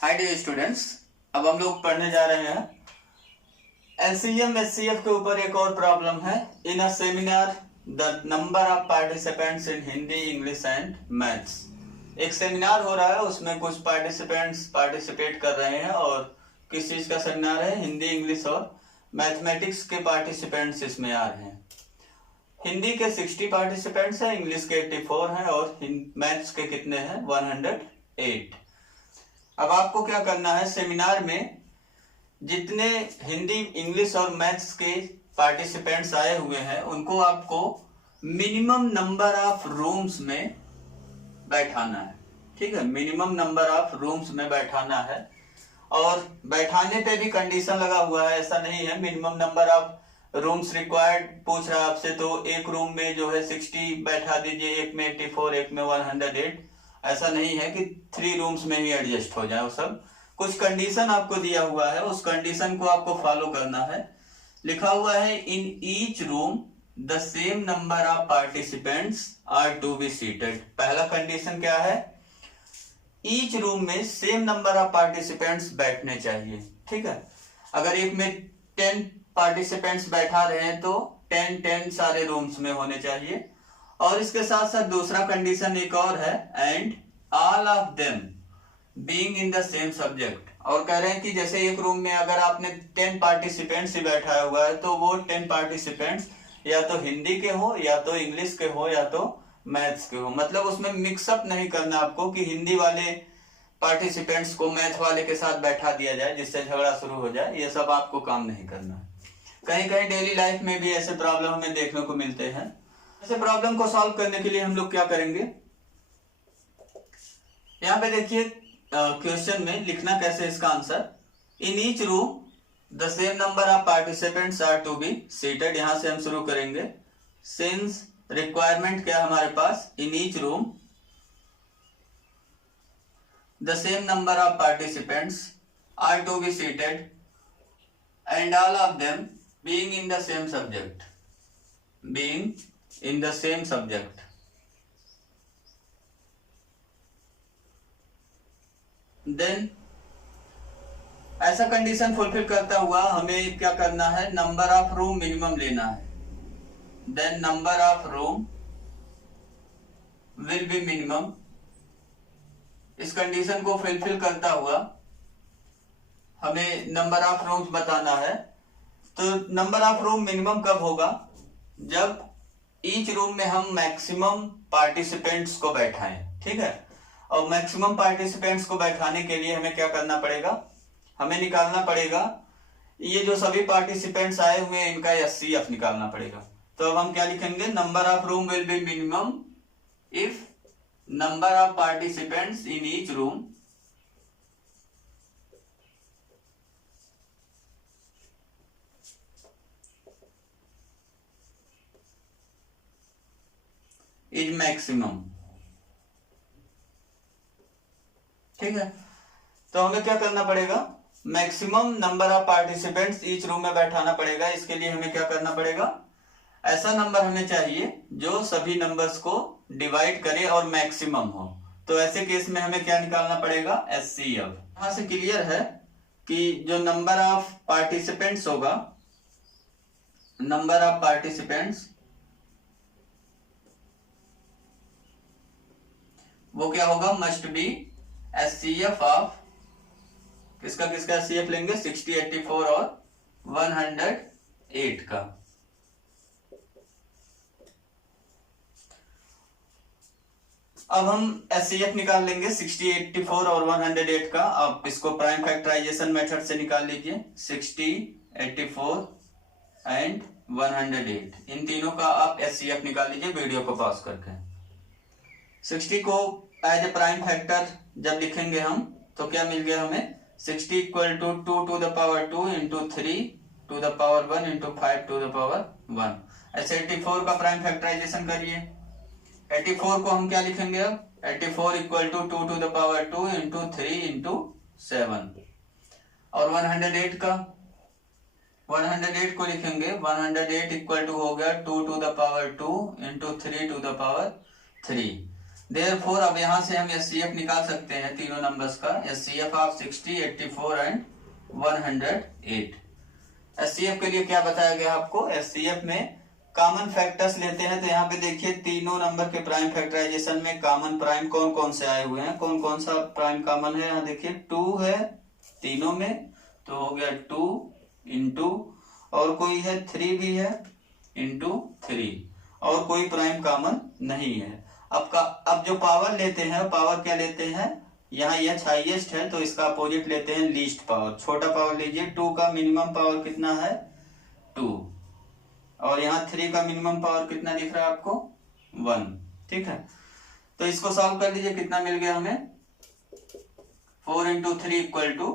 Hi dear students, अब हम लोग पढ़ने जा रहे हैं एलसीएम एचसीएफ के ऊपर। एक और प्रॉब्लम है। In a seminar the number of participants in Hindi, English and maths. एक सेमिनार हो रहा है, उसमें कुछ पार्टिसिपेंट्स पार्टिसिपेट कर रहे हैं। और किस चीज का सेमिनार है? हिंदी, इंग्लिश और मैथमेटिक्स के पार्टिसिपेंट्स इसमें आ रहे हैं। हिंदी के 60 पार्टिसिपेंट्स हैं, इंग्लिश के 84 हैं और मैथ्स के कितने हैं? 108। अब आपको क्या करना है, सेमिनार में जितने हिंदी, इंग्लिश और मैथ्स के पार्टिसिपेंट्स आए हुए हैं उनको आपको मिनिमम नंबर ऑफ रूम्स में बैठाना है। ठीक है, मिनिमम नंबर ऑफ रूम्स में बैठाना है। और बैठाने पे भी कंडीशन लगा हुआ है, ऐसा नहीं है minimum number of rooms required पूछ रहा है आपसे तो एक रूम में जो है 60 बैठा दीजिए, एक में 84, एक में 108। ऐसा नहीं है कि 3 रूम्स में ही एडजस्ट हो जाए। वो सब कुछ कंडीशन आपको दिया हुआ है, उस कंडीशन को आपको फॉलो करना है। लिखा हुआ है in each room the same number of participants are to be seated. पहला कंडीशन क्या है? ईच रूम में सेम नंबर ऑफ पार्टिसिपेंट्स बैठने चाहिए। ठीक है, अगर एक में 10 पार्टिसिपेंट्स बैठा रहे हैं तो 10 सारे रूम्स में होने चाहिए। और इसके साथ साथ दूसरा कंडीशन एक और है, and all of them being in the same subject. और कह रहे हैं कि जैसे एक रूम में अगर आपने 10 पार्टिसिपेंट्स ही बैठाया हुआ है तो वो 10 पार्टिसिपेंट्स या तो हिंदी के हो, या तो इंग्लिश के हो, या तो मैथ्स के हो। मतलब उसमें मिक्सअप नहीं करना आपको कि हिंदी वाले पार्टिसिपेंट्स को मैथ वाले के साथ बैठा दिया जाए जिससे झगड़ा शुरू हो जाए। ये सब आपको काम नहीं करना है। कहीं कहीं डेली लाइफ में भी ऐसे प्रॉब्लम हमें देखने को मिलते हैं। ऐसे प्रॉब्लम को सॉल्व करने के लिए हम लोग क्या करेंगे, यहाँ पे देखिए क्वेश्चन में लिखना कैसे इसका answer. In each room the same number of participants are to be seated. यहां से हम शुरू करेंगे। सिंस रिक्वायरमेंट क्या हमारे पास, in each room the same number of participants are to be seated and all of them being in the same subject, being in the same subject. Then ऐसा condition fulfil करता हुआ हमें क्या करना है, नंबर ऑफ रूम मिनिमम लेना है। Then number of room will be minimum. इस कंडीशन को फुलफिल करता हुआ हमें नंबर ऑफ रूम्स बताना है। तो नंबर ऑफ रूम मिनिमम कब होगा? जब ईच रूम में हम मैक्सिमम पार्टिसिपेंट्स को बैठाएं। ठीक है, और मैक्सिमम पार्टिसिपेंट्स को बैठाने के लिए हमें क्या करना पड़ेगा, हमें निकालना पड़ेगा ये जो सभी पार्टिसिपेंट्स आए हुए हैं इनका एचसीएफ निकालना पड़ेगा। तो अब हम क्या लिखेंगे, number of room will be minimum if number of participants in each room is maximum. ठीक है, तो हमें क्या करना पड़ेगा, maximum number of participants each room में बैठाना पड़ेगा। इसके लिए हमें क्या करना पड़ेगा, ऐसा नंबर हमें चाहिए जो सभी नंबर्स को डिवाइड करे और मैक्सिमम हो। तो ऐसे केस में हमें क्या निकालना पड़ेगा, एचसीएफ। यहां से क्लियर है कि जो नंबर ऑफ पार्टिसिपेंट्स होगा, नंबर ऑफ पार्टिसिपेंट्स वो क्या होगा, मस्ट बी एचसीएफ ऑफ किसका किसका एचसीएफ लेंगे, 60, 84 और 108 का। अब हम एचसीएफ निकाल लेंगे 60, 84 और 108 का। आप इसको प्राइम फैक्टराइजेशन मेथड से निकाल लीजिए। 60, 84 एंड 108, इन तीनों का आप एचसीएफ निकाल लीजिए वीडियो को पॉज करके। 60 को एज ए प्राइम फैक्टर जब लिखेंगे हम तो क्या मिल गया हमें, 60 equal to 2 to the power 2 into 3 to the power 1 into 5 to the power 1। ऐसे 84 का प्राइम फैक्टराइजेशन करिए। 84 को हम क्या लिखेंगे अब, 84 equal to 2 to the power 2 into 3 into 7। और 108 का, 108 को लिखेंगे, 108 इक्वल टू हो गया 2 to the power 2 into 3 to the power 3। Therefore अब यहाँ से हम एचसीएफ निकाल सकते हैं तीनों नंबर्स का, एचसीएफ ऑफ 60, 84 एंड 108। एचसीएफ के लिए क्या बताया गया आपको, एचसीएफ में कॉमन फैक्टर्स लेते हैं। तो यहाँ पे देखिए तीनों नंबर के प्राइम फैक्टराइजेशन में कॉमन प्राइम कौन कौन से आए हुए हैं, कौन कौन सा प्राइम कॉमन है। यहाँ देखिए 2 है तीनों में, तो हो गया 2 इंटू, और कोई है 3 भी है इंटू 3, और कोई प्राइम कॉमन नहीं है। अब जो पावर लेते हैं, पावर क्या लेते हैं, यहाँ एच हाईएस्ट है तो इसका अपोजिट लेते हैं लीस्ट पावर, छोटा पावर लीजिए। 2 का मिनिमम पावर कितना है 2, और यहाँ 3 का मिनिमम पावर कितना दिख रहा है आपको 1, ठीक है। तो इसको सॉल्व कर लीजिए, कितना मिल गया हमें 4 इंटू 3 इक्वल टू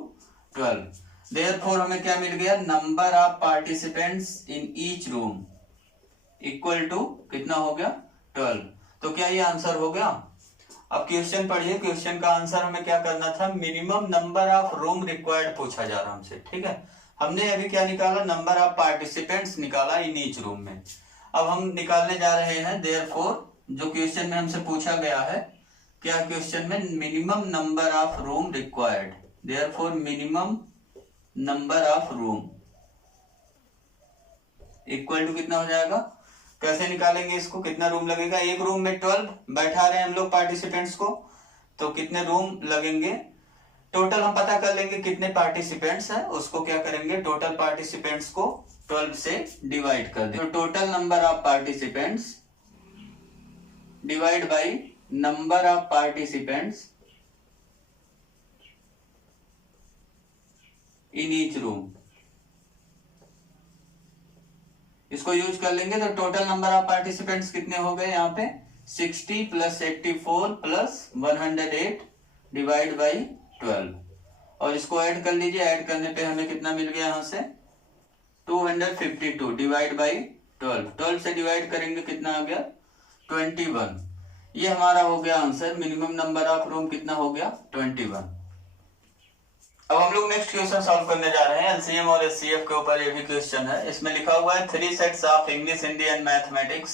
12। देयरफॉर हमें क्या मिल गया, number of participants in each room equal to कितना हो गया 12। तो क्या ये आंसर हो गया। अब क्वेश्चन पढ़िए, क्वेश्चन का आंसर हमें क्या करना था, minimum number of room required पूछा जा रहा हमसे, ठीक है। हमने अभी क्या निकाला, नंबर ऑफ पार्टिसिपेंट्स निकाला इन ईच रूम में। अब हम निकालने जा रहे हैं देयरफॉर जो क्वेश्चन में हमसे पूछा गया है, क्या क्वेश्चन में minimum number of room required, therefore minimum number of room equal to कितना हो जाएगा। कैसे निकालेंगे इसको, कितना रूम लगेगा, एक रूम में 12 बैठा रहे हैं हम लोग पार्टिसिपेंट्स को, तो कितने रूम लगेंगे, टोटल हम पता कर लेंगे कितने पार्टिसिपेंट्स हैं, उसको क्या करेंगे, टोटल पार्टिसिपेंट्स को 12 से डिवाइड कर देंगे। तो total number of participants divide by number of participants in each room, इसको यूज कर लेंगे। तो टोटल नंबर ऑफ पार्टिसिपेंट्स कितने हो गए यहाँ पे 60 प्लस 84 प्लस 108 डिवाइड बाई 12, और इसको ऐड कर लीजिए। ऐड करने पे हमें कितना मिल गया यहाँ से 252 डिवाइड बाई 12, 12 से डिवाइड करेंगे कितना आ गया 21। ये हमारा हो गया answer, minimum number of room कितना हो गया 21। अब हम लोग नेक्स्ट क्वेश्चन सॉल्व करने जा रहे हैं एलसीएम और एचसीएफ के ऊपर। ये भी क्वेश्चन है, इसमें लिखा हुआ है 3 sets of English, Hindi and mathematics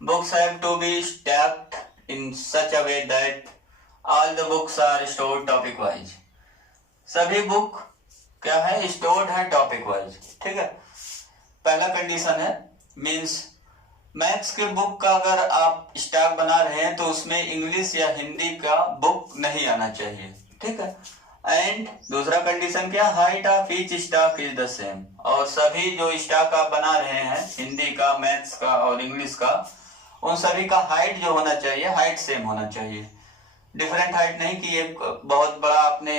books have to be stacked in such a way that all the books are stored topic wise. सभी बुक क्या है, स्टोर्ड है टॉपिक वाइज, ठीक है। पहला कंडीशन है, मींस मैथ्स के बुक का अगर आप स्टॉक बना रहे हैं तो उसमें इंग्लिश या हिंदी का बुक नहीं आना चाहिए, ठीक है। एंड दूसरा कंडीशन क्या, height of each stock is the same, और सभी जो स्टॉक आप बना रहे हैं हिंदी का, मैथ्स का और इंग्लिश का, उन सभी का हाइट जो होना चाहिए, हाइट सेम होना चाहिए। डिफरेंट हाइट नहीं कि एक बहुत बड़ा आपने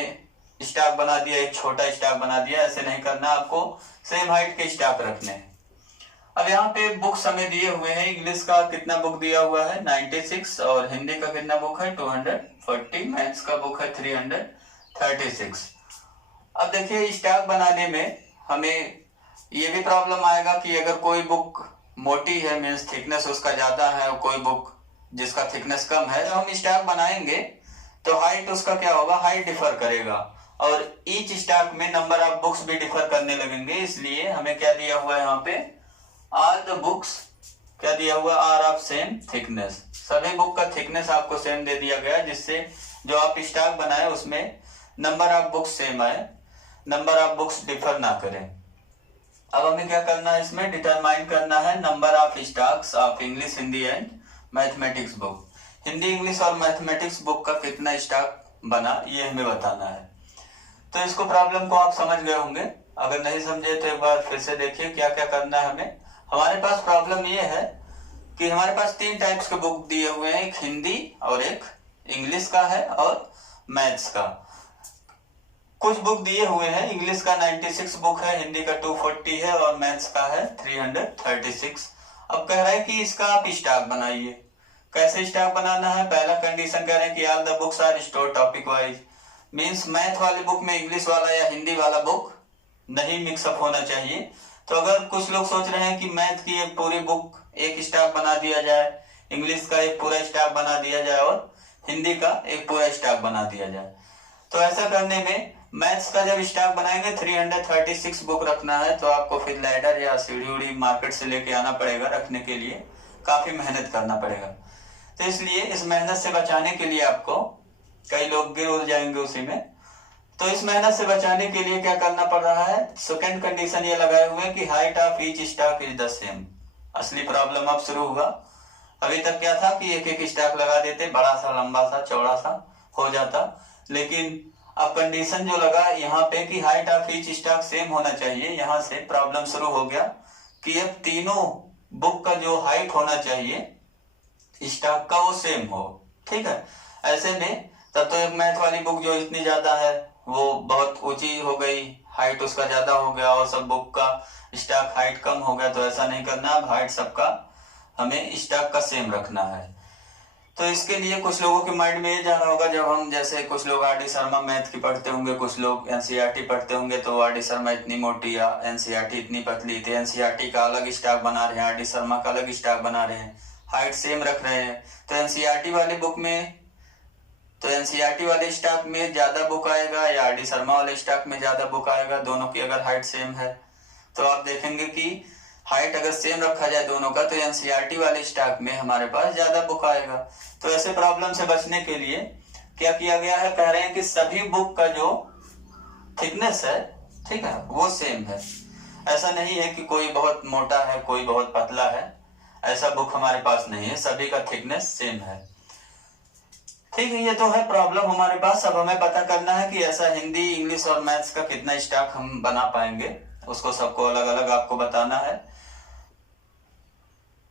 स्टॉक बना दिया, एक छोटा स्टॉक बना दिया, ऐसे नहीं करना, आपको सेम हाइट के स्टॉक रखने हैं। अब यहाँ पे बुक्स हमें दिए हुए हैं, इंग्लिश का कितना बुक दिया हुआ है 96, और हिंदी का कितना बुक है 240, मैथ्स का बुक है 336। अब देखिए स्टॉक बनाने में हमें ये भी प्रॉब्लम आएगा कि अगर कोई बुक मोटी है, मीन्स थिकनेस उसका ज्यादा है, और कोई बुक जिसका थिकनेस कम है, तो हम स्टॉक बनाएंगे तो हाइट उसका क्या होगा, हाइट डिफर करेगा, और ईच स्टॉक में नंबर ऑफ बुक्स भी डिफर करने लगेंगे। इसलिए हमें क्या दिया हुआ है यहाँ पे, ऑल द बुक्स क्या दिया हुआ, आर ऑफ सेम थिकनेस, सभी बुक का थिकनेस आपको सेम दे दिया गया, जिससे जो आप स्टॉक बनाए उसमें नंबर ऑफ बुक्स सेम आए, नंबर ऑफ बुक्स डिफर ना करें। अब हमें क्या करना है, इसमें डिटरमाइन करना है number of stocks of English, Hindi and mathematics book. Hindi, English और मैथमेटिक्स बुक का कितना स्टॉक बना, ये हमें बताना है। तो इसको प्रॉब्लम को आप समझ गए होंगे, अगर नहीं समझे तो एक बार फिर से देखिए क्या क्या करना है हमें। हमारे पास प्रॉब्लम ये है कि हमारे पास 3 टाइप्स के बुक दिए हुए हैं, एक हिंदी और एक इंग्लिश का है और मैथ्स का। कुछ बुक दिए हुए हैं, इंग्लिश का 96 बुक है, हिंदी का 240 है और मैथ्स का है 336। अब कह रहे हैं कि इसका आप स्टॉक बनाइए। कैसे स्टॉक बनाना है, पहला कंडीशन कह रहे हैं कि all the books are stored topic wise, means math वाली बुक में इंग्लिश वाला या हिंदी वाला बुक नहीं मिक्सअप होना चाहिए। तो अगर कुछ लोग सोच रहे हैं कि मैथ की एक पूरी बुक एक स्टॉक बना दिया जाए, इंग्लिश का एक पूरा स्टॉक बना दिया जाए और हिंदी का एक पूरा स्टॉक बना दिया जाए, तो ऐसा करने में मैथ्स का जब स्टॉक बनाएंगे 336 बुक रखना है, तो आपको फिर लैडर या सीढ़ी उड़ी मार्केट से लेके आना पड़ेगा, रखने के लिए काफी मेहनत करना पड़ेगा। तो इसलिए इस मेहनत से बचाने के लिए आपको, कई लोग गिर उड़ जाएंगे उसी में, तो इस मेहनत से बचाने के लिए क्या करना पड़ रहा है, सेकंड कंडीशन ये लगाए हुए कि height of each stock is the same. असली प्रॉब्लम अब शुरू हुआ। अभी तक क्या था कि एक एक स्टॉक लगा देते, बड़ा सा लंबा सा चौड़ा सा हो जाता, लेकिन अब कंडीशन जो लगा यहाँ पे कि height of each stock same होना चाहिए, यहाँ से प्रॉब्लम शुरू हो गया कि अब तीनों बुक का जो हाइट होना चाहिए स्टॉक का वो सेम हो। ठीक है, ऐसे में तब तो एक मैथ वाली बुक जो इतनी ज्यादा है वो बहुत ऊंची हो गई, हाइट उसका ज्यादा हो गया, और सब बुक का स्टॉक हाइट कम हो गया। तो ऐसा नहीं करना, अब हाइट सबका हमें स्टॉक का सेम रखना है। तो इसके लिए कुछ लोगों के माइंड में ये जा रहा होगा, जब हम जैसे कुछ लोग आर डी शर्मा मैथ की पढ़ते होंगे, कुछ लोग एनसीईआरटी पढ़ते होंगे, तो आर डी शर्मा इतनी मोटी या एनसीईआरटी इतनी पतली थी, एनसीईआरटी का अलग स्टॉक बना रहे हैं, आर डी शर्मा का अलग स्टॉक बना रहे हैं, हाइट सेम रख रहे हैं। तो एनसीईआरटी वाले बुक में, तो एनसीईआरटी वाले स्टॉक में ज्यादा बुक आएगा या आर डी शर्मा वाले स्टॉक में ज्यादा बुक आएगा, दोनों की अगर हाइट सेम है। तो आप देखेंगे कि हाइट अगर सेम रखा जाए दोनों का, तो एनसीईआरटी वाले स्टॉक में हमारे पास ज्यादा बुक आएगा। तो ऐसे प्रॉब्लम से बचने के लिए क्या किया गया है, कह रहे हैं कि सभी बुक का जो थिकनेस है, ठीक है, वो सेम है। ऐसा नहीं है कि कोई बहुत मोटा है कोई बहुत पतला है, ऐसा बुक हमारे पास नहीं है, सभी का थिकनेस सेम है। ठीक है, ये तो है प्रॉब्लम हमारे पास। अब हमें पता करना है कि ऐसा हिंदी, इंग्लिश और मैथ्स का कितना स्टॉक हम बना पाएंगे, उसको सबको अलग अलग आपको बताना है।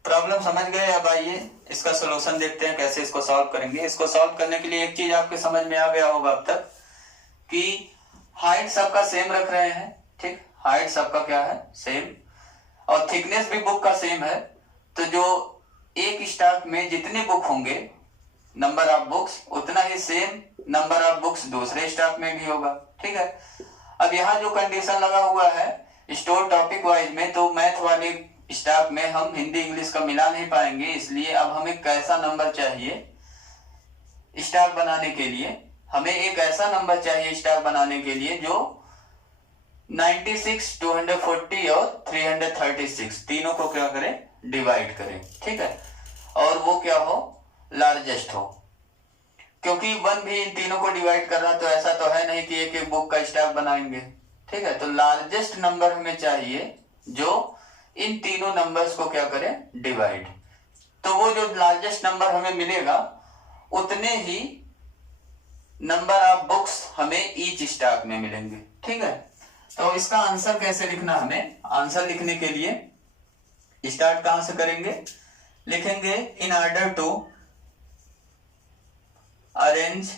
प्रॉब्लम समझ गए? अब आइए इसका सोल्यूशन देखते हैं, कैसे इसको सॉल्व करेंगे। इसको सॉल्व करने के लिए एक चीज आपके समझ में आ गया होगा अब तक कि हाइट सबका सेम रख रहे हैं। ठीक, हाइट सबका क्या है, सेम, और थिकनेस भी बुक का सेम है। तो जो एक स्टॉक में जितने बुक होंगे, नंबर ऑफ बुक्स, उतना ही सेम नंबर ऑफ बुक्स दूसरे स्टॉक में भी होगा। ठीक है, अब यहाँ जो कंडीशन लगा हुआ है स्टोर टॉपिक वाइज में, तो मैथ वाले स्टॉक में हम हिंदी इंग्लिश का मिला नहीं पाएंगे, इसलिए अब हमें कैसा नंबर चाहिए स्टॉक बनाने के लिए, हमें एक ऐसा नंबर चाहिए स्टॉक बनाने के लिए जो 96, 240 और 336 तीनों को क्या करे, डिवाइड करे। ठीक है, और वो क्या हो, लार्जेस्ट हो, क्योंकि 1 भी इन तीनों को डिवाइड कर रहा, तो ऐसा तो है नहीं कि एक एक बुक का स्टॉक बनाएंगे। ठीक है, तो लार्जेस्ट नंबर हमें चाहिए जो इन तीनों नंबर्स को क्या करे, डिवाइड। तो वो जो लार्जेस्ट नंबर हमें मिलेगा उतने ही नंबर ऑफ बुक्स हमें ईच स्टॉक में मिलेंगे। ठीक है, तो इसका आंसर कैसे लिखना, हमें आंसर लिखने के लिए स्टार्ट कहां से करेंगे, लिखेंगे in order to arrange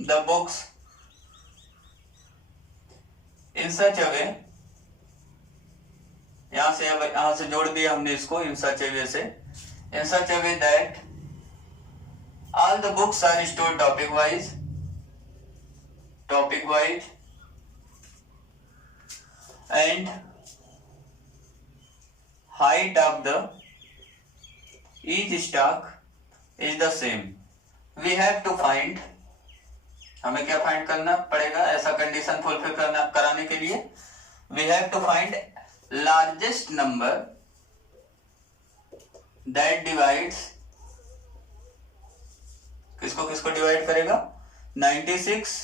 the books in such a way, यहां से जोड़ दिया हमने इसको, इन सच अ वे से, in such a way that all the books are stored topic wise and height of the each stock is the same. We have to find, हमें क्या find करना पड़ेगा ऐसा कंडीशन फुलफिल कराने के लिए, we have to find largest number that divides, किसको किसको डिवाइड करेगा, 96,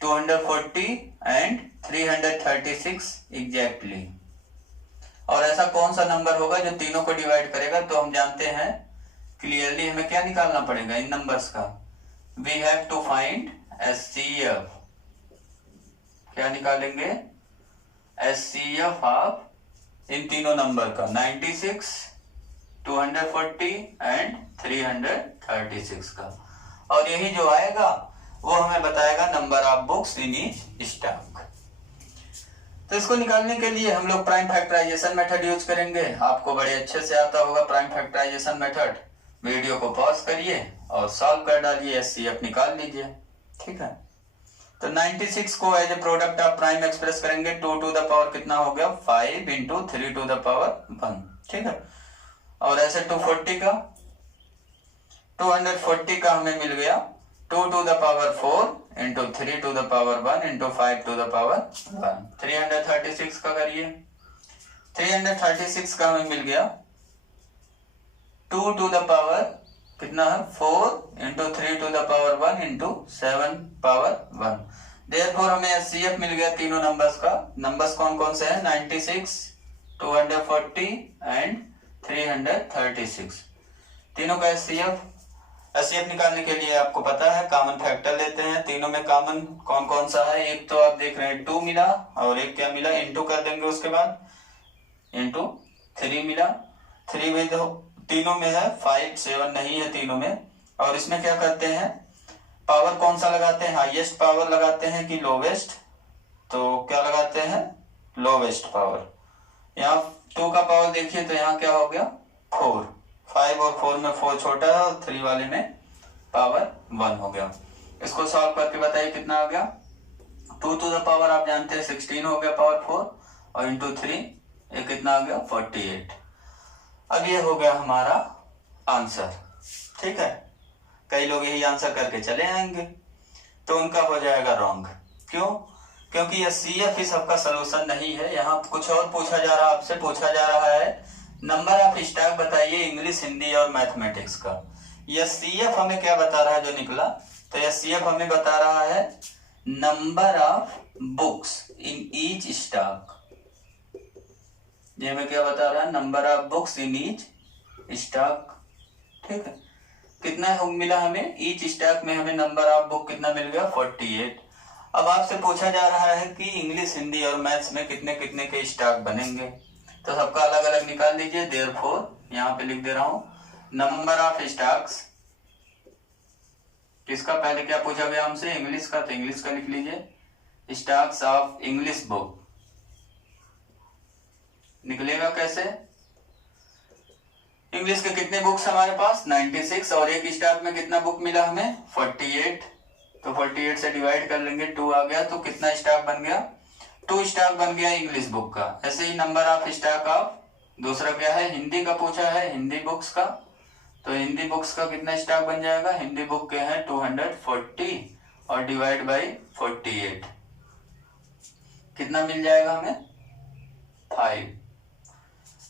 240 एंड 336 एग्जैक्टली। और ऐसा कौन सा नंबर होगा जो तीनों को डिवाइड करेगा, तो हम जानते हैं क्लियरली हमें क्या निकालना पड़ेगा इन नंबर्स का, we have to find HCF। क्या निकालेंगे, HCF ऑफ इन तीनों नंबर का, 96, 240 एंड 336 का, और यही जो आएगा वो हमें बताएगा number of books in each stock. तो इसको निकालने के लिए हम लोग प्राइम फैक्टराइजेशन मेथड यूज करेंगे। आपको बड़े अच्छे से आता होगा प्राइम फैक्टराइजेशन मेथड। वीडियो को पॉज करिए और सॉल्व कर डालिए, HCF निकाल लीजिए। ठीक है, तो 96 को as a product of prime express करेंगे, 2 टू द पावर कितना हो गया, 5 इंटू 3 टू द पावर 1। ठीक है, और ऐसे 240 का, 240 का हमें मिल गया 2 to the power 4 into 3 to the power 1 into 5 to the power 1। 336 का करिए, 336 का हमें मिल गया 2 टू द पावर कितना है 4 into 3 to the power 1 into 7 power 1। Therefore हमें एचसीएफ मिल गया तीनों नंबर्स का। नंबर्स कौन कौन से हैं 96, 240 एंड 336। तीनों का एचसीएफ निकालने के लिए आपको पता है कॉमन फैक्टर लेते हैं। तीनों में कॉमन कौन कौन सा है, एक तो आप देख रहे हैं 2 मिला और एक क्या मिला इंटू कर देंगे उसके बाद इंटू 3 मिला। 3 में तो तीनों में है 5, 7 नहीं है तीनों में। और इसमें क्या करते हैं पावर कौन सा लगाते हैं, हाईएस्ट पावर लगाते हैं कि लोवेस्ट, तो क्या लगाते हैं लोवेस्ट पावर। यहाँ 2 का पावर देखिए तो यहाँ क्या हो गया 4, 5 और 4 में 4 छोटा है और 3 वाले में पावर 1 हो गया। इसको सॉल्व करके बताइए कितना आ गया 2 टू द पावर आप जानते हैं 16 हो गया पावर 4 और इंटू 3 ये कितना आ गया 48। अब ये हो गया हमारा आंसर। ठीक है, कई लोग यही आंसर करके चले आएंगे तो उनका हो जाएगा रॉन्ग। क्यों? क्योंकि ये सीएफ ही सबका सलूशन नहीं है। यहाँ कुछ और पूछा जा रहा है, आपसे पूछा जा रहा है नंबर ऑफ स्टॉक बताइए इंग्लिश, हिंदी और मैथमेटिक्स का। यह सीएफ हमें क्या बता रहा है जो निकला, तो यह सीएफ हमें बता रहा है number of books in each stock. ये हमें क्या बता रहा है number of books in each stock. ठीक है, कितना मिला हमें ईच स्टॉक में, हमें नंबर ऑफ बुक कितना मिल गया 48। अब आपसे पूछा जा रहा है कि इंग्लिश, हिंदी और मैथ्स में कितने कितने के स्टॉक बनेंगे, तो सबका अलग अलग निकाल लीजिए। देयरफॉर यहाँ पे लिख दे रहा हूं नंबर ऑफ स्टॉक्स। किसका पहले क्या पूछा गया हमसे इंग्लिश का, तो इंग्लिश का लिख लीजिए स्टॉक्स ऑफ इंग्लिश बुक। निकलेगा कैसे, इंग्लिश के कितने बुक्स हमारे पास 96 और एक स्टॉक में कितना बुक मिला हमें 48, तो 48 से डिवाइड कर लेंगे 2 आ गया, तो कितना स्टॉक बन गया 2 स्टॉक बन गया इंग्लिश बुक का। ऐसे ही नंबर ऑफ स्टॉक ऑफ दूसरा क्या है हिंदी का पूछा है हिंदी बुक्स का, तो हिंदी बुक्स का कितना स्टॉक बन जाएगा, हिंदी बुक के हैं 240 और डिवाइड बाई 48 कितना मिल जाएगा हमें 5।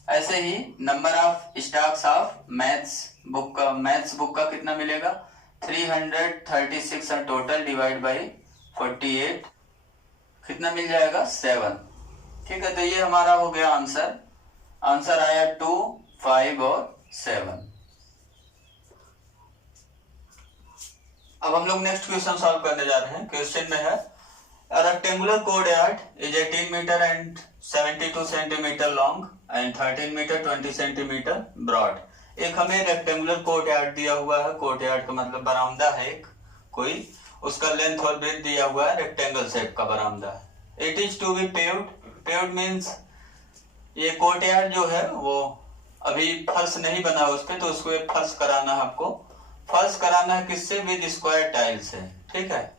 ऐसे ही number of stocks of maths book का कितना मिलेगा 336 टोटल डिवाइड बाई 48 कितना मिल जाएगा 7। ठीक है, तो ये हमारा हो गया आंसर। आंसर आया 2, 5 और 7। अब हम लोग नेक्स्ट क्वेश्चन सॉल्व करने जा रहे हैं। क्वेश्चन में है A rectangular courtyard is 18 meter and 72 centimeter long and 13 meter 20 centimeter broad। एक हमें रेक्टेंगुलर कोर्टयार्ड दिया हुआ है, कोर्टयार्ड का मतलब बरामदा है एक कोई, उसका लेंथ और ब्रेथ दिया हुआ है, रेक्टेंगल शेप का बरामदा है। It is to be paved. Paved means ये कोर्टयार्ड जो है वो अभी फर्श नहीं बना उस पर, तो उसको एक फर्श कराना है आपको। फर्श कराना है किससे, विद स्क्वायर टाइल से। ठीक है,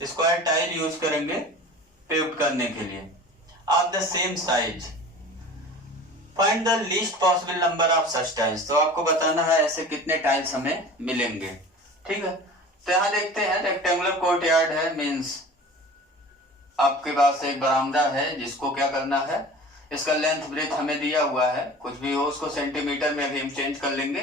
स्क्वायर टाइल यूज करेंगे पेव्ड करने के लिए। Of the same size find the least possible number of such tiles. तो आपको बताना है ऐसे कितने टाइल्स हमें मिलेंगे। ठीक है, तो यहाँ देखते हैं रेक्टेंगुलर कोर्टयार्ड है, मींस आपके पास एक बरामदा है जिसको क्या करना है, इसका लेंथ ब्रेथ हमें दिया हुआ है, कुछ भी हो उसको सेंटीमीटर में अभी हम चेंज कर लेंगे।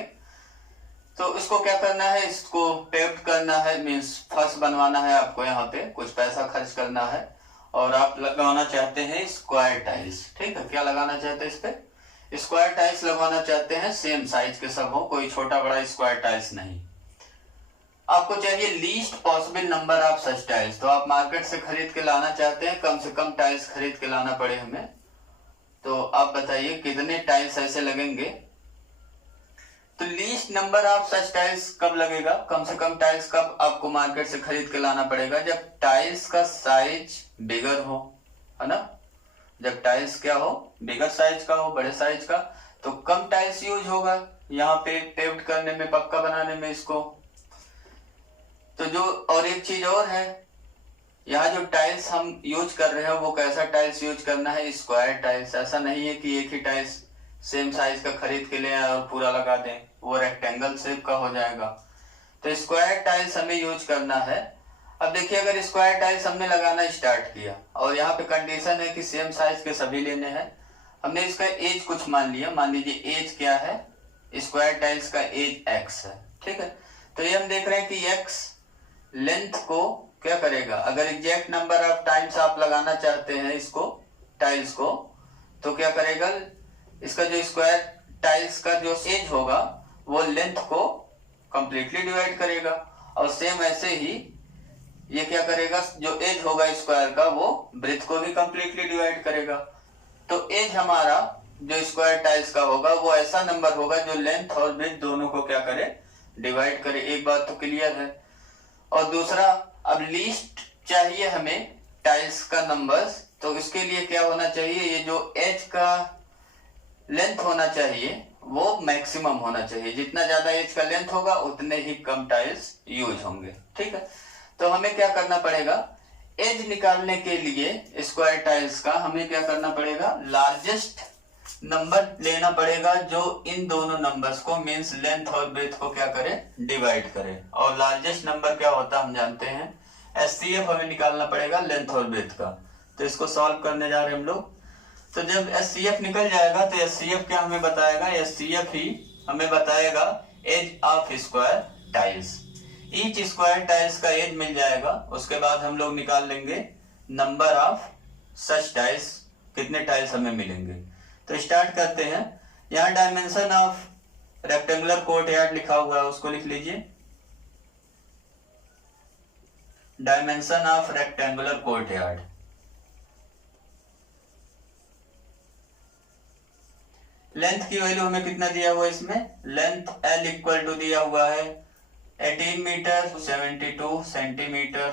तो इसको क्या करना है, इसको पेव्ड करना है, मींस फर्श बनवाना है आपको, यहाँ पे कुछ पैसा खर्च करना है और आप लगवाना चाहते हैं स्क्वायर टाइल्स। ठीक है, क्या लगाना चाहते हैं इस पे स्क्वायर टाइल्स लगवाना चाहते हैं, सेम साइज के सब हो, कोई छोटा बड़ा स्क्वायर टाइल्स नहीं। आपको चाहिए least possible number of such tiles. तो आप मार्केट से खरीद के लाना चाहते हैं, कम से कम टाइल्स खरीद के लाना पड़े हमें। तो आप बताइए कितने टाइल्स ऐसे लगेंगे। तो least number of such tiles कब लगेगा, कम से कम टाइल्स कब आपको मार्केट से खरीद के लाना पड़ेगा, जब टाइल्स का साइज बिगर हो, है ना। जब टाइल्स क्या हो बिगर साइज का हो, बड़े साइज का, तो कम टाइल्स यूज होगा यहाँ पे पेव्ड करने में, पक्का बनाने में इसको। तो जो और एक चीज और है, यहाँ जो टाइल्स हम यूज कर रहे हैं वो कैसा टाइल्स यूज करना है, स्क्वायर टाइल्स। ऐसा नहीं है कि एक ही टाइल्स सेम साइज का खरीद के ले आए और पूरा लगा दें, वो रेक्टेंगल शेप का हो जाएगा। तो स्क्वायर टाइल्स हमें यूज करना है। अब देखिए अगर स्क्वायर टाइल्स हमने लगाना स्टार्ट किया और यहाँ पे कंडीशन है कि सेम साइज के सभी लेने हैं, हमने इसका एज कुछ मान लिया, मान लीजिए एज क्या है, स्क्वायर टाइल्स का एज x है, ठीक है। तो ये हम देख रहे हैं कि x लेंथ को क्या करेगा, अगर एग्जैक्ट नंबर ऑफ टाइम्स आप लगाना चाहते हैं इसको टाइल्स को, तो क्या करेगा, इसका जो स्क्वायर टाइल्स का जो एज होगा वो लेंथ को कंप्लीटली डिवाइड करेगा, और सेम ऐसे ही ये क्या करेगा, जो एज होगा स्क्वायर का वो ब्रेथ को भी कंप्लीटली डिवाइड करेगा। तो एज हमारा जो स्क्वायर टाइल्स का होगा वो ऐसा नंबर होगा जो लेंथ और ब्रेथ दोनों को क्या करे, डिवाइड करे। एक बात तो क्लियर है। और दूसरा, अब लीस्ट चाहिए हमें टाइल्स का नंबर्स, तो इसके लिए क्या होना चाहिए, ये जो एज का लेंथ होना चाहिए वो मैक्सिमम होना चाहिए। जितना ज्यादा एज का लेंथ होगा उतने ही कम टाइल्स यूज होंगे, ठीक है। तो हमें क्या करना पड़ेगा, एज निकालने के लिए स्क्वायर टाइल्स का हमें क्या करना पड़ेगा, लार्जेस्ट नंबर लेना पड़ेगा जो इन दोनों नंबर्स को मींस लेंथ और ब्रेथ को क्या करे, डिवाइड करे। और लार्जेस्ट नंबर क्या होता है हम जानते हैं, एचसीएफ हमें निकालना पड़ेगा लेंथ और ब्रेथ का। तो इसको सॉल्व करने जा रहे हैं हम लोग। तो जब एचसीएफ निकल जाएगा तो एचसीएफ क्या हमें बताएगा, एचसीएफ ही हमें बताएगा edge of square tiles. Each square tiles का एज मिल जाएगा, उसके बाद हम लोग निकाल लेंगे नंबर ऑफ सच टाइल्स, कितने टाइल्स हमें मिलेंगे। तो स्टार्ट करते हैं। यहाँ डायमेंशन ऑफ रेक्टेंगुलर कोर्टयार्ड लिखा हुआ है, उसको लिख लीजिए। Dimension of rectangular courtyard, length की वैल्यू हमें कितना दिया हुआ है इसमें, लेंथ L इक्वल टू दिया हुआ है 18 मीटर 72 सेंटीमीटर।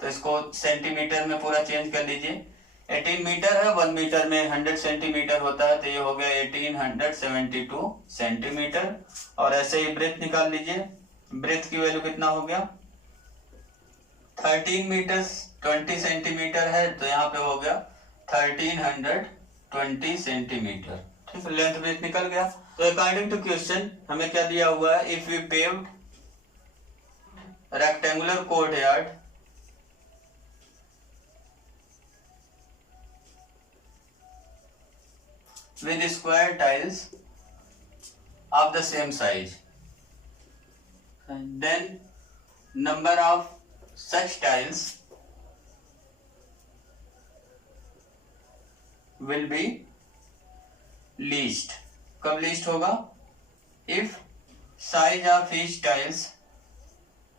तो इसको सेंटीमीटर में पूरा चेंज कर लीजिए। 18 मीटर है, 1 मीटर में 100 सेंटीमीटर होता है, तो ये हो गया 1872 सेंटीमीटर। और ऐसे ही ब्रेथ निकाल लीजिए। ब्रेथ की वैल्यू कितना हो गया, 13 मीटर 20 सेंटीमीटर है, तो यहाँ पे हो गया 1320 सेंटीमीटर, ठीक है। लेंथ ब्रेथ निकल गया। तो अकॉर्डिंग टू क्वेश्चन हमें क्या दिया हुआ है, if we paved rectangular courtyard with square tiles of the same size, then number of such tiles will be least. कब least होगा, if size of each tiles,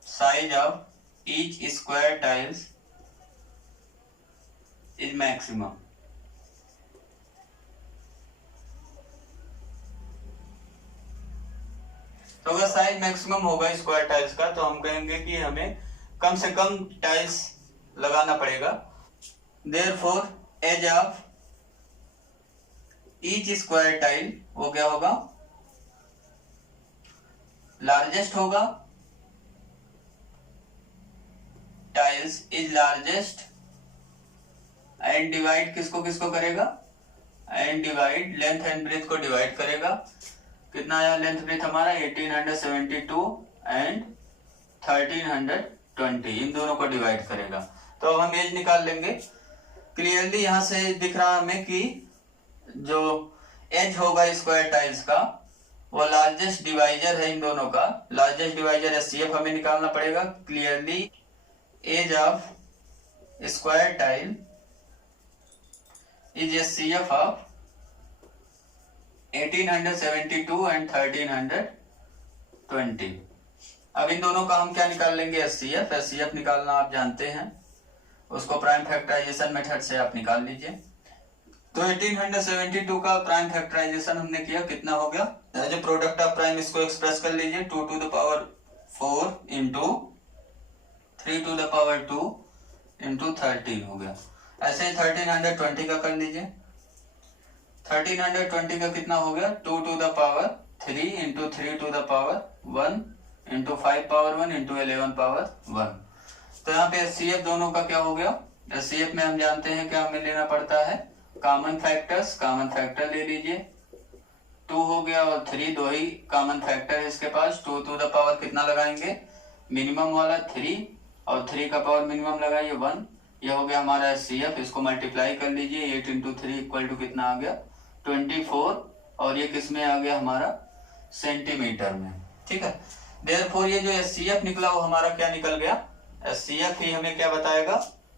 size of each square tiles is maximum. तो अगर size maximum होगा square tiles का, तो हम कहेंगे कि हमें कम से कम टाइल्स लगाना पड़ेगा। Therefore edge of each square tile वो क्या होगा, लार्जेस्ट होगा, tiles is largest, and divide किसको किसको करेगा, and divide length and breadth को डिवाइड करेगा। कितना आया लेंथ ब्रेथ हमारा, 1872 एंड 1320, इन दोनों को डिवाइड करेगा। तो अब हम एज निकाल लेंगे। क्लियरली यहां से दिख रहा हमें कि जो एज होगा स्क्वायर टाइल्स का वो लार्जेस्ट डिवाइजर है इन दोनों का, लार्जेस्ट डिवाइजर एचसीएफ हमें निकालना पड़ेगा। Clearly edge of square tile is HCF of 1872 and 1320। अब इन दोनों का हम क्या निकाल लेंगे, एचसीएफ। एचसीएफ निकालना आप जानते हैं, उसको प्राइम फैक्टराइजेशन मेथड से आप निकाल लीजिए। तो 1872 का प्राइम फैक्टराइजेशन हमने किया, कितना हो गया, as a product of prime इसको एक्सप्रेस कर लीजिए, 2 to the power 4 into 3 to the power 2 into 13 हो गया। ऐसे ही 1320 का कर लीजिए। 1320 का कितना हो गया, 2 to the power 3 into 3 to the power 1 into 5 power 1 into 11 power 1। तो यहाँ पे एचसीएफ दोनों का क्या हो गया, एचसीएफ में हम जानते हैं क्या हमें लेना पड़ता है, कॉमन फैक्टर्स, कॉमन फैक्टर ले लीजिए। 2 हो गया और 3 दो ही कॉमन फैक्टर है इसके पास। 2 to the power कितना लगाएंगे, मिनिमम वाला 3, और 3 का पावर मिनिमम लगाइए 1। यह हो गया हमारा एचसीएफ। इसको मल्टीप्लाई कर लीजिए, 8 इंटू 3 इक्वल टू कितना आ गया, 24 और ये किस में आ गया हमारा सेंटीमीटर में। ठीक है, देयरफॉर ये जो SCF निकला वो हमारा क्या निकल गया, SCF ही हमें क्या बताएगा,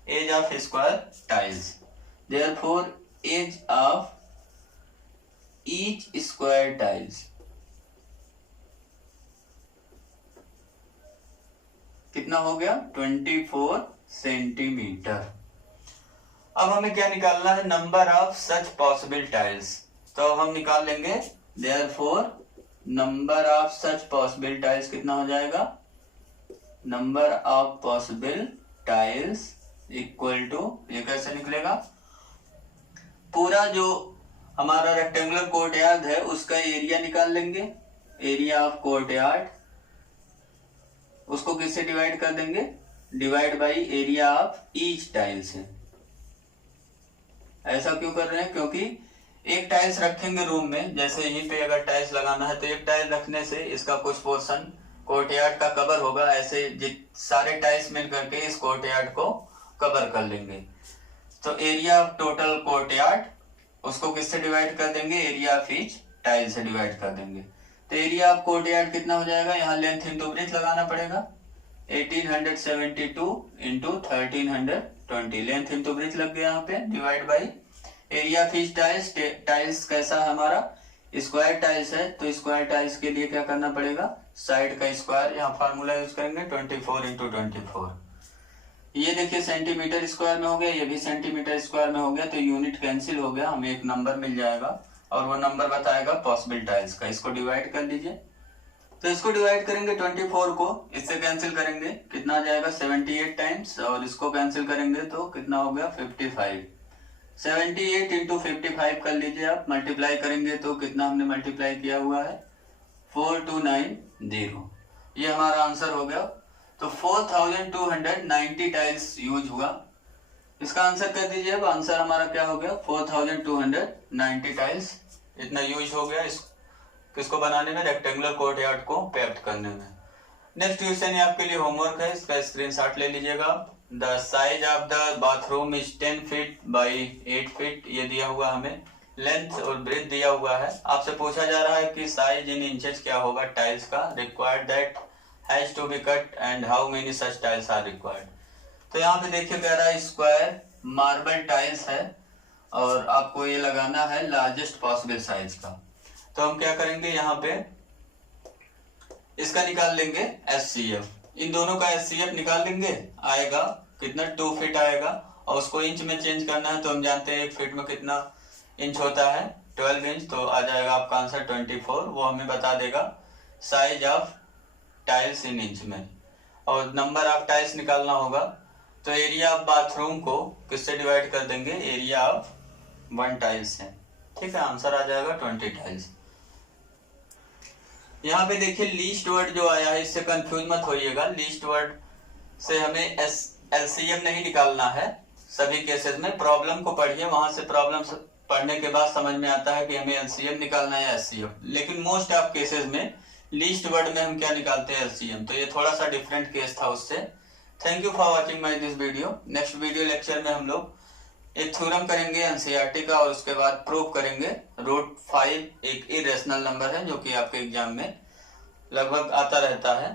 edge of square tiles. Therefore edge of each square tiles कितना हो गया, 24 सेंटीमीटर। अब हमें क्या निकालना है, number of such possible tiles. तो हम निकाल लेंगे therefore number of such possible tiles कितना हो जाएगा, number of possible tiles equal to, ये कैसे निकलेगा, पूरा जो हमारा रेक्टेंगुलर कोर्टयार्ड है उसका एरिया निकाल लेंगे, एरिया ऑफ कोर्टयार्ड, उसको किससे डिवाइड कर देंगे, divide by area of each tile से। ऐसा क्यों कर रहे हैं, क्योंकि एक टाइल्स रखेंगे रूम में, जैसे यहीं पे अगर टाइल्स लगाना है तो एक टाइल रखने से इसका कुछ पोर्शन कोर्टयार्ड का कवर होगा, ऐसे सारे टाइल्स मिल करके इस कोर्टयार्ड को कवर कर लेंगे। तो एरिया ऑफ टोटल कोर्टयार्ड उसको किससे डिवाइड कर देंगे, एरिया ऑफ ईच टाइल से डिवाइड कर देंगे। तो एरिया ऑफ कोर्टयार्ड कितना हो जाएगा, यहाँ लेंथ इंटू ब्रेथ लगाना पड़ेगा, 1872 इंटू 1320, लेंथ इंटू ब्रेथ लग गया यहाँ पे, divide by area of each tiles. Tiles कैसा है हमारा, स्क्वायर टाइल्स है, तो स्क्वायर टाइल्स के लिए क्या करना पड़ेगा, साइड का स्क्वायर, यहाँ फार्मूला यूज करेंगे 24 इंटू 24। ये देखिए सेंटीमीटर स्क्वायर में हो गया, ये भी सेंटीमीटर स्क्वायर में हो गया, तो यूनिट कैंसिल हो गया, हमें एक नंबर मिल जाएगा और वो नंबर बताएगा पॉसिबल टाइल्स का। इसको डिवाइड कर लीजिए, तो इसको डिवाइड करेंगे 24 को, इससे कैंसिल करेंगे कितना आ जाएगा 78 टाइम्स, और इसको कैंसिल करेंगे तो कितना हो गया 55। 78 इंटू 55 कर लीजिए आप, मल्टीप्लाई करेंगे तो कितना हमने मल्टीप्लाई किया हुआ है 4290, ये हमारा आंसर हो गया। तो 4290 टाइल्स यूज हुआ, इसका आंसर कर दीजिए। अब आंसर हमारा क्या हो गया 4290 टाइल्स इतना यूज हो गया इस किसको बनाने में, रेक्टेंगुलर कोर्टयार्ड को पैक्ट करने में। नेक्स्ट क्वेश्चन आपके लिए होमवर्क है, इसका स्क्रीनशॉट ले लीजिएगा। The size of the bathroom is 10 feet by 8 feet, ये दिया हुआ हमें, लेंथ और ब्रेथ दिया हुआ है। आपसे पूछा जा रहा है कि साइज इन इंचेस क्या होगा टाइल्स का, required that has to be cut and how many such tiles are required. तो यहाँ पे देखिए कह रहा है स्क्वायर मार्बल टाइल्स है और आपको ये लगाना है लार्जेस्ट पॉसिबल साइज का। तो हम क्या करेंगे, यहाँ पे इसका निकाल लेंगे SCF, इन दोनों का SCF निकाल लेंगे, आएगा कितना 2 फीट आएगा, और उसको इंच में चेंज करना है तो हम जानते हैं 1 फीट में कितना इंच होता है 12 इंच, तो आ जाएगा आपका आंसर 24। वो हमें बता देगा size of tiles in inch में, और नंबर ऑफ टाइल्स निकालना होगा। तो एरिया ऑफ बाथरूम को किससे डिवाइड कर देंगे, एरिया ऑफ 1 टाइल्स है। ठीक है, आंसर आ जाएगा 20 टाइल्स। यहाँ पे देखिए लीस्ट वर्ड जो आया है, इससे कंफ्यूज मत होइएगा, लीस्ट वर्ड से हमें LCM नहीं निकालना है सभी केसेस में। प्रॉब्लम को पढ़िए, वहां से प्रॉब्लम पढ़ने के बाद समझ में आता है कि हमें LCM निकालना है SCF, लेकिन मोस्ट ऑफ केसेस में लीस्ट वर्ड में हम क्या निकालते हैं LCM, तो ये थोड़ा सा डिफरेंट केस था उससे। Thank you for watching my this video. Next video lecture में हम लोग एक थ्योरम करेंगे NCERT का, और उसके बाद प्रूव करेंगे रूट 5 एक इरेशनल नंबर है जो कि आपके एग्जाम में लगभग आता रहता है।